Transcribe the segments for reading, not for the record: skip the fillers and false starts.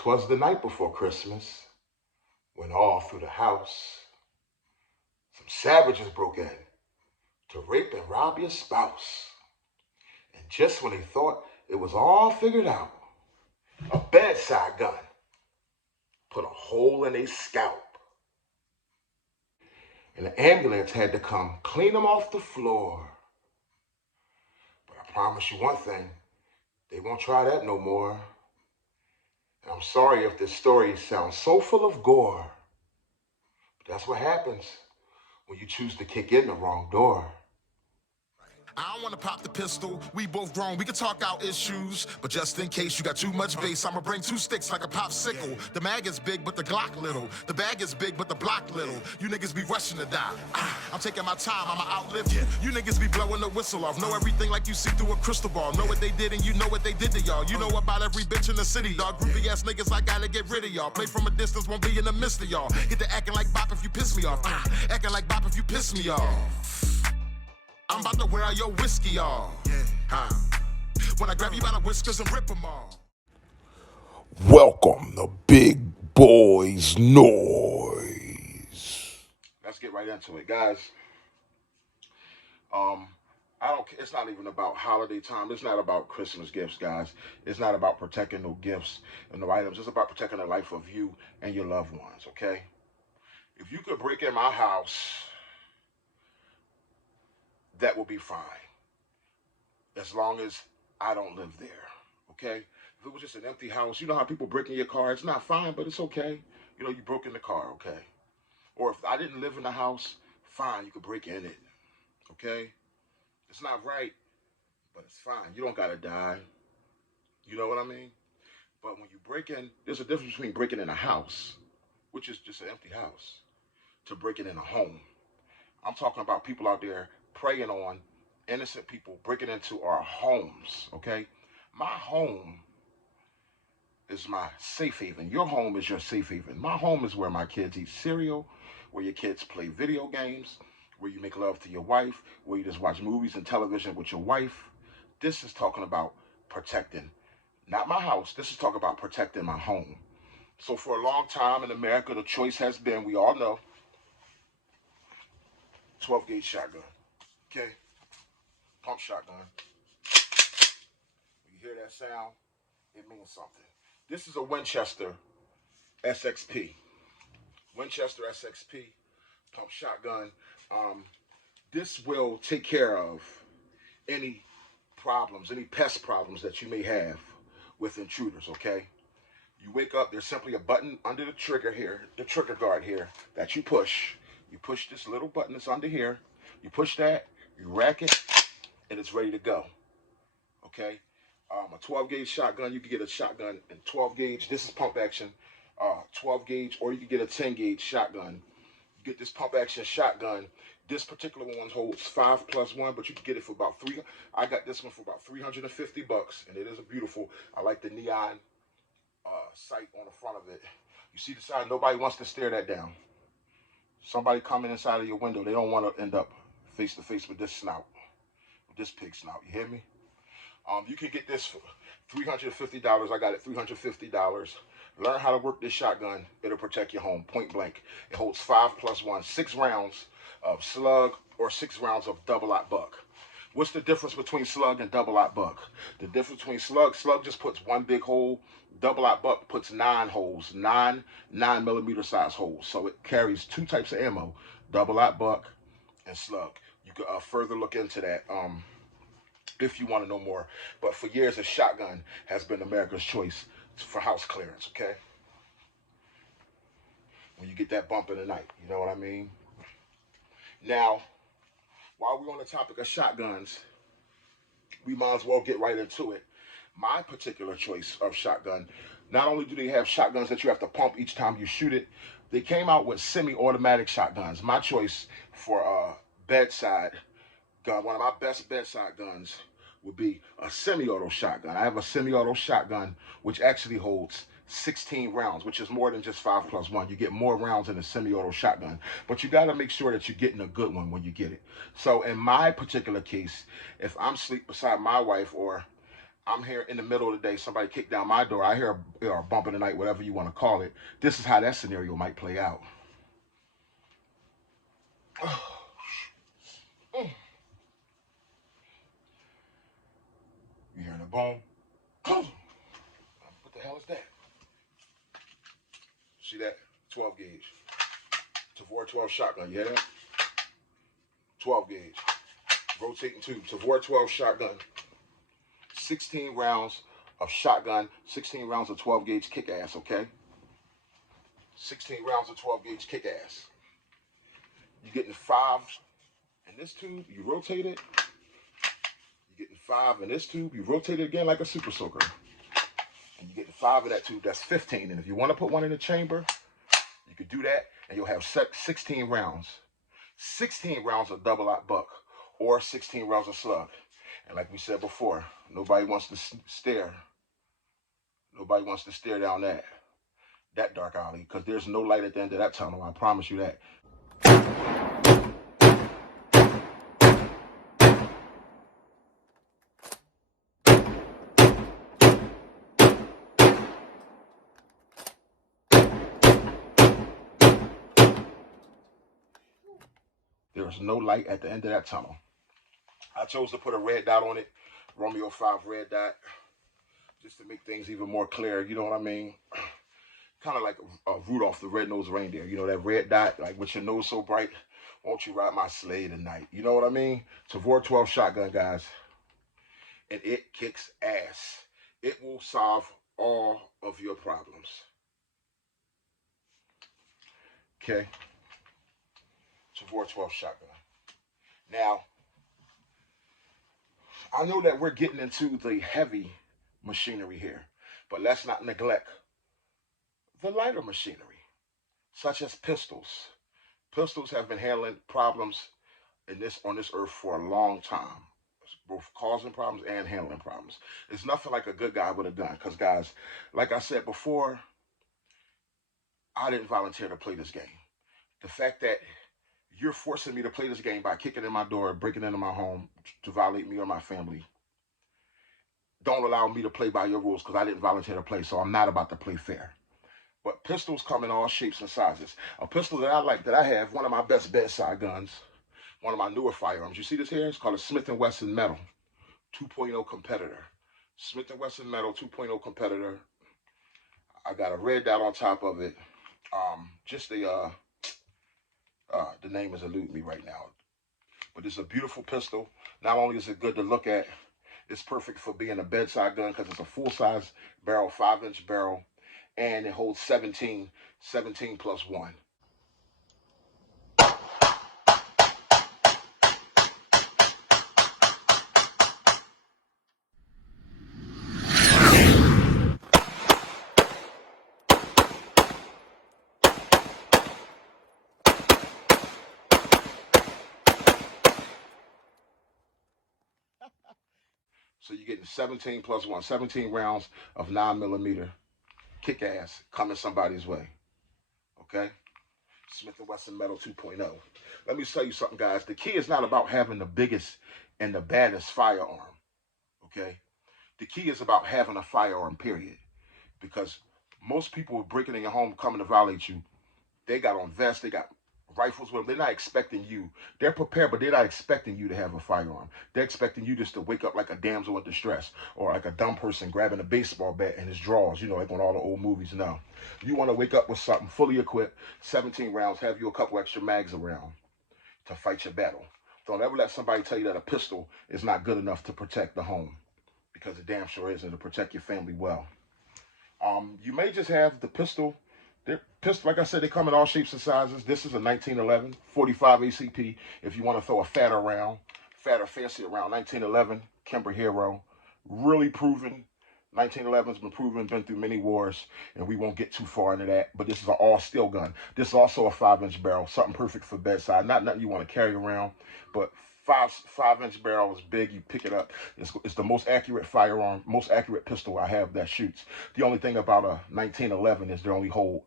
'Twas the night before Christmas, when all through the house some savages broke in to rape and rob your spouse. And just when they thought it was all figured out, a bedside gun put a hole in their scalp. And the ambulance had to come clean them off the floor. But I promise you one thing, they won't try that no more. And I'm sorry if this story sounds so full of gore, but that's what happens when you choose to kick in the wrong door. I don't wanna pop the pistol, we both grown, we can talk out issues. But just in case you got too much bass, I'ma bring two sticks like a popsicle. The mag is big, but the Glock little. The bag is big, but the block little. You niggas be rushing to die. I'm taking my time, I'ma outlive you. You niggas be blowing the whistle off. Know everything like you see through a crystal ball. Know what they did and you know what they did to y'all. You know about every bitch in the city, dog. Groupie ass niggas, I gotta get rid of y'all. Play from a distance, won't be in the midst of y'all. Get to acting like bop if you piss me off. Acting like bop if you piss me off. I'm about to wear out your whiskey off. When I grab you by the whiskers and rip them off. Welcome to Big Boys Noise. Let's get right into it, guys. It's not even about holiday time. It's not about Christmas gifts, guys. It's not about protecting no gifts and no items. It's about protecting the life of you and your loved ones, okay? If you could break in my house, that will be fine. As long as I don't live there, okay? If it was just an empty house, you know how people break in your car, it's not fine, but it's okay. You know, you broke in the car, okay? Or if I didn't live in the house, fine, you could break in it, okay? It's not right, but it's fine. You don't gotta die. You know what I mean? But when you break in, there's a difference between breaking in a house, which is just an empty house, to breaking in a home. I'm talking about people out there preying on innocent people, breaking into our homes, okay? My home is my safe haven. Your home is your safe haven. My home is where my kids eat cereal, where your kids play video games, where you make love to your wife, where you just watch movies and television with your wife. This is talking about protecting, not my house. This is talking about protecting my home. So for a long time in America, the choice has been, we all know, 12 gauge shotgun, okay? Pump shotgun. When you hear that sound, it means something. This is a Winchester SXP. Winchester SXP pump shotgun. This will take care of any problems, any pest problems that you may have with intruders, okay? You wake up, there's simply a button under the trigger here, the trigger guard here, that you push. You push this little button that's under here. You push that, you rack it, and it's ready to go, okay? A 12 gauge shotgun, you can get a shotgun in 12 gauge. This is pump action, 12 gauge, or you can get a 10 gauge shotgun. You get this pump action shotgun. This particular one holds 5+1, but you can get it for about I got this one for about $350, and it is a beautiful. I like the neon sight on the front of it. You see the side, nobody wants to stare that down. Somebody coming inside of your window, they don't want to end up face to face with this snout, with this pig snout. You hear me? You can get this for $350. I got it $350. Learn how to work this shotgun. It'll protect your home, point blank. It holds 5+1, 6 rounds of slug or 6 rounds of double-aught buck. What's the difference between slug and double-aught buck? The difference between slug just puts one big hole. Double-aught buck puts 9 holes, 9 9mm size holes. So it carries 2 types of ammo, double-aught buck and slug. You could further look into that if you want to know more. But for years, a shotgun has been America's choice for house clearance, okay? When you get that bump in the night, you know what I mean? Now, while we're on the topic of shotguns, we might as well get right into it. My particular choice of shotgun, not only do they have shotguns that you have to pump each time you shoot it, they came out with semi-automatic shotguns. My choice for a bedside gun, one of my best bedside guns, would be a semi-auto shotgun. I have a semi-auto shotgun which actually holds 16 rounds, which is more than just 5+1. You get more rounds in a semi-auto shotgun, but you got to make sure that you're getting a good one when you get it. So in my particular case, if I'm asleep beside my wife or I'm here in the middle of the day, somebody kicked down my door, I hear a bump in the night, whatever you want to call it. This is how that scenario might play out. You hearing a boom? What the hell is that? See that? 12 gauge. Tavor 12 shotgun. You hear that? 12 gauge. Rotating tube. Tavor 12 shotgun. 16 rounds of shotgun. 16 rounds of 12 gauge kick ass, okay? 16 rounds of 12 gauge kick ass. You're getting 5 in this tube. You rotate it. You're getting 5 in this tube. You rotate it again like a super soaker. And you get 5 of that tube. That's 15. And if you want to put one in the chamber, you could do that. And you'll have 16 rounds. 16 rounds of double aught buck. Or 16 rounds of slug. And like we said before, nobody wants to stare. Nobody wants to stare down that dark alley, because there's no light at the end of that tunnel. I promise you that. There's no light at the end of that tunnel. I chose to put a red dot on it, Romeo 5 red dot, just to make things even more clear. You know what I mean? Kind of like Rudolph the Red-Nosed Reindeer. You know, that red dot, like with your nose so bright, won't you ride my sleigh tonight? You know what I mean? Tavor 12 shotgun, guys. And it kicks ass. It will solve all of your problems. Okay? Tavor 12 shotgun. Now, I know that we're getting into the heavy machinery here, but let's not neglect the lighter machinery, such as pistols. Pistols have been handling problems on this earth for a long time, both causing problems and handling problems. It's nothing like a good guy with a gun, because guys, like I said before, I didn't volunteer to play this game. The fact that you're forcing me to play this game by kicking in my door, breaking into my home to violate me or my family, don't allow me to play by your rules, because I didn't volunteer to play, so I'm not about to play fair. But pistols come in all shapes and sizes. A pistol that I like, that I have, one of my best bedside guns, one of my newer firearms. You see this here? It's called a Smith & Wesson Metal 2.0 Competitor. Smith & Wesson Metal 2.0 Competitor. I got a red dot on top of it. The name is eluding me right now. But it's a beautiful pistol. Not only is it good to look at, it's perfect for being a bedside gun, because it's a full-size barrel, 5-inch barrel, and it holds 17 plus 1. So you're getting 17 plus 1, 17 rounds of 9mm kick ass coming somebody's way. Okay? Smith & Wesson Metal 2.0. Let me tell you something, guys. The key is not about having the biggest and the baddest firearm. Okay? The key is about having a firearm, period. Because most people breaking in your home, coming to violate you, they got on vests, they got rifles with them. They're not expecting you. They're prepared, but they're not expecting you to have a firearm. They're expecting you just to wake up like a damsel in distress, or like a dumb person grabbing a baseball bat in his drawers, you know, like on all the old movies now. You want to wake up with something fully equipped, 17 rounds, have you a couple extra mags around to fight your battle. Don't ever let somebody tell you that a pistol is not good enough to protect the home, because it damn sure isn't, to protect your family well. You may just have the pistol. Like I said, they come in all shapes and sizes. This is a 1911 45 ACP. If you want to throw a fatter round, fancier round, 1911 Kimber Hero, really proven. 1911's been proven, been through many wars, and we won't get too far into that. But this is an all-steel gun. This is also a 5-inch barrel, something perfect for bedside. Not nothing you want to carry around, but 5-inch barrel is big. You pick it up. It's the most accurate firearm, most accurate pistol I have that shoots. The only thing about a 1911 is they only hold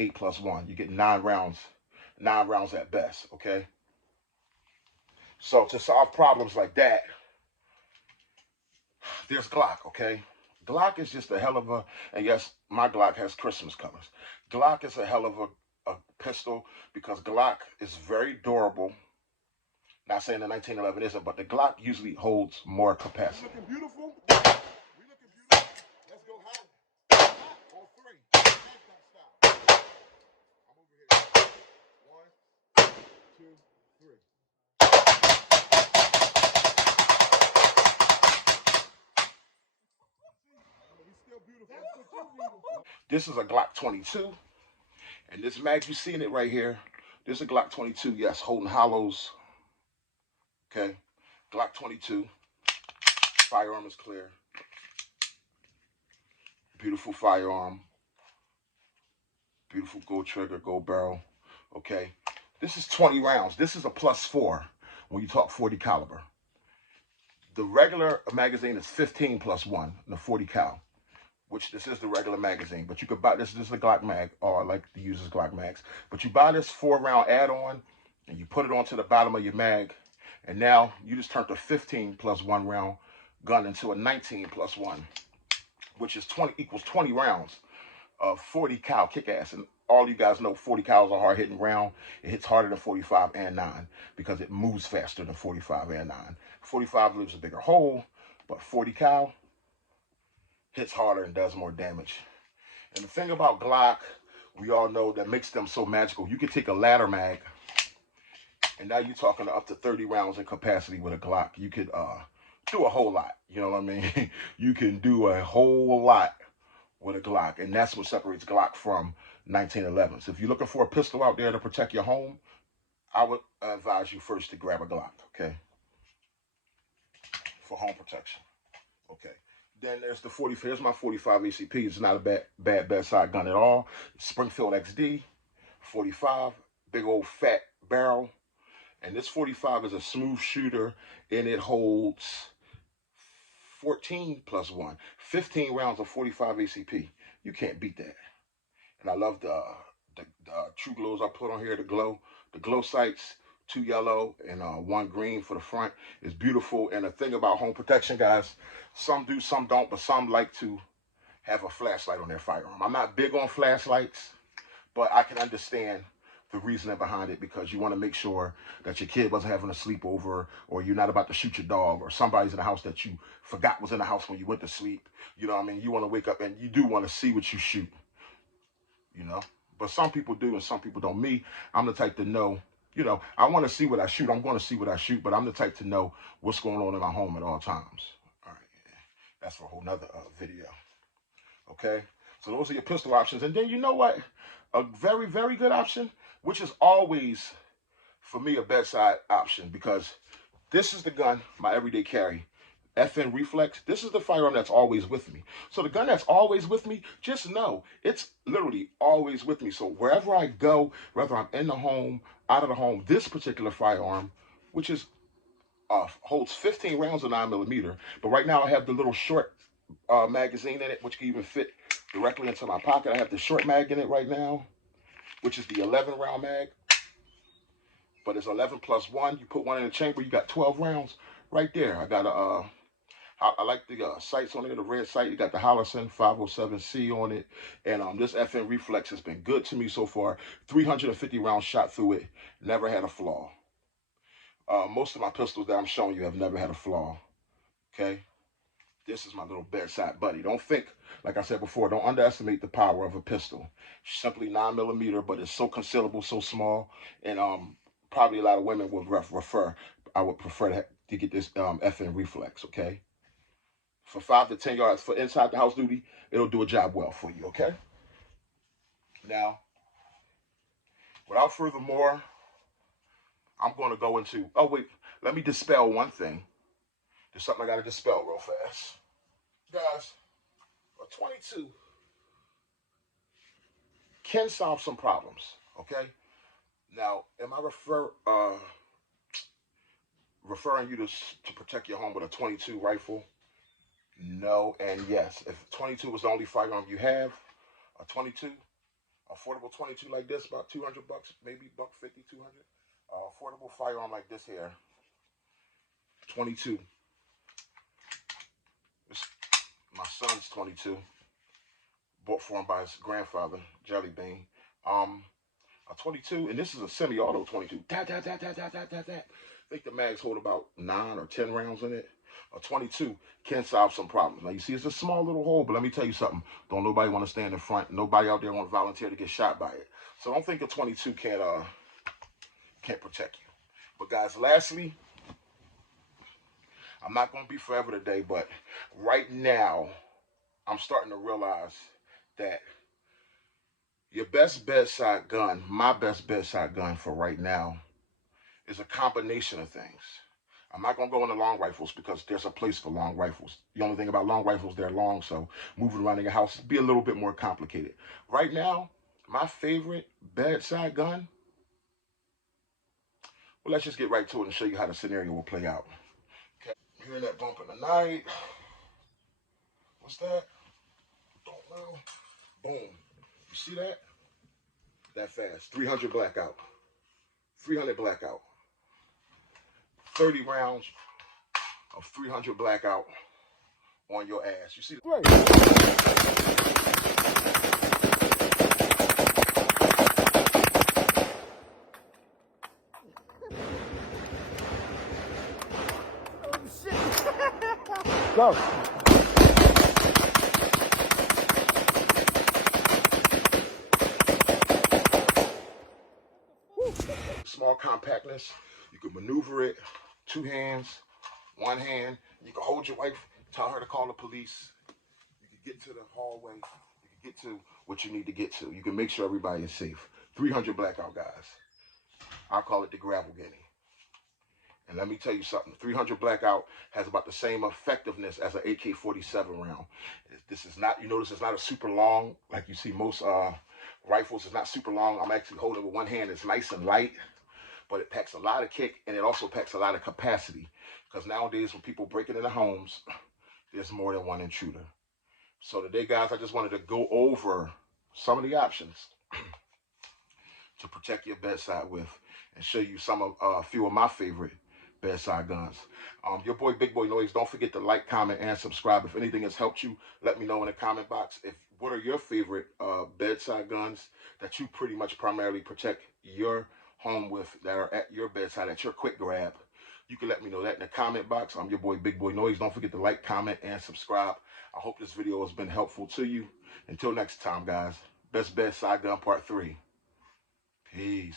8 plus 1. You get 9 rounds at best. Okay. So to solve problems like that, There's Glock, okay? Glock is just a hell of a, and yes, my Glock has Christmas colors. Glock is a hell of a pistol because Glock is very durable. Not saying the 1911 isn't, but the Glock usually holds more capacity. We looking beautiful? We looking beautiful? Let's go high. On three. Style. I'm over here. 1, 2, 3. This is a Glock 22, and this mag, you seeing it right here. This is a Glock 22, yes, holding hollows. Okay, Glock 22. Firearm is clear. Beautiful firearm. Beautiful gold trigger, gold barrel. Okay, this is 20 rounds. This is a +4 when you talk 40 caliber. The regular magazine is 15 +1 in the 40 cal, which this is the regular magazine. But you could buy this. This is a Glock mag, or I like to use this Glock mags. But you buy this 4-round add-on, and you put it onto the bottom of your mag, and now you just turned a 15 +1 round gun into a 19 +1, which is 20 equals 20 rounds of 40 cal kick-ass. And all you guys know 40 cal is a hard-hitting round. It hits harder than 45 and 9 because it moves faster than 45 and 9. 45 leaves a bigger hole, but 40 cal hits harder and does more damage. And the thing about Glock, we all know that makes them so magical. You can take a ladder mag, and now you're talking up to 30 rounds in capacity with a Glock. You could do a whole lot. You know what I mean? You can do a whole lot with a Glock, and that's what separates Glock from 1911. So if you're looking for a pistol out there to protect your home, I would advise you first to grab a Glock, okay? For home protection, okay? Then there's the 40. Here's my 45 ACP. It's not a bad bedside gun at all. Springfield XD, 45, big old fat barrel. And this 45 is a smooth shooter, and it holds 14 +1, 15 rounds of 45 ACP. You can't beat that. And I love the true glows I put on here, the glow sights, 2 yellow and 1 green for the front is beautiful. And the thing about home protection, guys, some do, some don't, but some like to have a flashlight on their firearm. I'm not big on flashlights, but I can understand the reasoning behind it because you want to make sure that your kid wasn't having a sleepover, or you're not about to shoot your dog, or somebody's in the house that you forgot was in the house when you went to sleep. You know what I mean? You want to wake up and you do want to see what you shoot, you know? But some people do and some people don't. Me, I'm the type to know, you know, I want to see what I shoot. I'm going to see what I shoot, but I'm the type to know what's going on in my home at all times. All right, that's for a whole nother video. Okay, so those are your pistol options. And then you know what? A very, very good option, which is always, for me, a bedside option, because this is the gun, my everyday carry. FN Reflex, this is the firearm that's always with me. So the gun that's always with me, just know, it's literally always with me. So wherever I go, whether I'm in the home, out of the home, this particular firearm, which is holds 15 rounds of 9mm. But right now I have the little short magazine in it, which can even fit directly into my pocket. I have the short mag in it right now, which is the 11-round mag. But it's 11 +1. You put one in the chamber, you got 12 rounds right there. I got a I like the sights on it, the red sight. You got the Hollerson 507C on it. And this FN Reflex has been good to me so far. 350 rounds shot through it. Never had a flaw. Most of my pistols that I'm showing you have never had a flaw. Okay? This is my little bedside buddy. Don't think, like I said before, don't underestimate the power of a pistol. Simply 9mm, but it's so concealable, so small. And probably a lot of women would I would prefer to get this FN Reflex, okay? For 5 to 10 yards for inside the house duty, it'll do a job well for you, okay? Now, without further more, I'm going to go into, oh wait, let me dispel one thing. There's something I got to dispel real fast. Guys, a 22 can solve some problems, okay? Now, am I referring you to protect your home with a 22 rifle? No and yes. If 22 was the only firearm you have, a 22, affordable 22 like this, about 200 bucks, maybe $150, 200. Affordable firearm like this here, 22, It's my son's 22. Bought for him by his grandfather, Jelly Bean. A 22, and this is a semi-auto 22. I think the mags hold about 9 or 10 rounds in it. A 22 can solve some problems. Now you see, it's a small little hole, but let me tell you something. Don't nobody want to stand in front. Nobody out there want to volunteer to get shot by it. So don't think a 22 can't protect you. But guys, lastly, I'm not going to be forever today, but right now, I'm starting to realize that your best bedside gun, my best bedside gun for right now, is a combination of things. I'm not going to go into long rifles because there's a place for long rifles. The only thing about long rifles, they're long, so moving around in your house be a little bit more complicated. Right now, my favorite bedside gun, well, let's just get right to it and show you how the scenario will play out. Okay, hearing that bump in the night. What's that? Don't know. Boom. You see that? That fast. 300 blackout. 300 blackout. 30 rounds of 300 blackout on your ass. You see that? Go. Small compactness. You can maneuver it. 2 hands, 1 hand. You can hold your wife, tell her to call the police. You can get to the hallway. You can get to what you need to get to. You can make sure everybody is safe. 300 blackout, guys. I call it the gravel guinea. And let me tell you something, 300 blackout has about the same effectiveness as an AK-47 round. This is not, you notice it's not a super long, like you see most rifles, it's not super long. I'm actually holding it with 1 hand. It's nice and light, but it packs a lot of kick, and it also packs a lot of capacity. Because nowadays, when people break into homes, there's more than one intruder. So today, guys, I just wanted to go over some of the options to protect your bedside with and show you some of a few of my favorite bedside guns. Your boy Big Boy Noise. Don't forget to like, comment, and subscribe. If anything has helped you, let me know in the comment box. What are your favorite bedside guns that you pretty much primarily protect your home with, that are at your bedside, at your quick grab? You can let me know that in the comment box. I'm your boy Big Boy Noise. Don't forget to like, comment, and subscribe. I hope this video has been helpful to you. Until next time, guys. Best bedside gun part 3. Peace.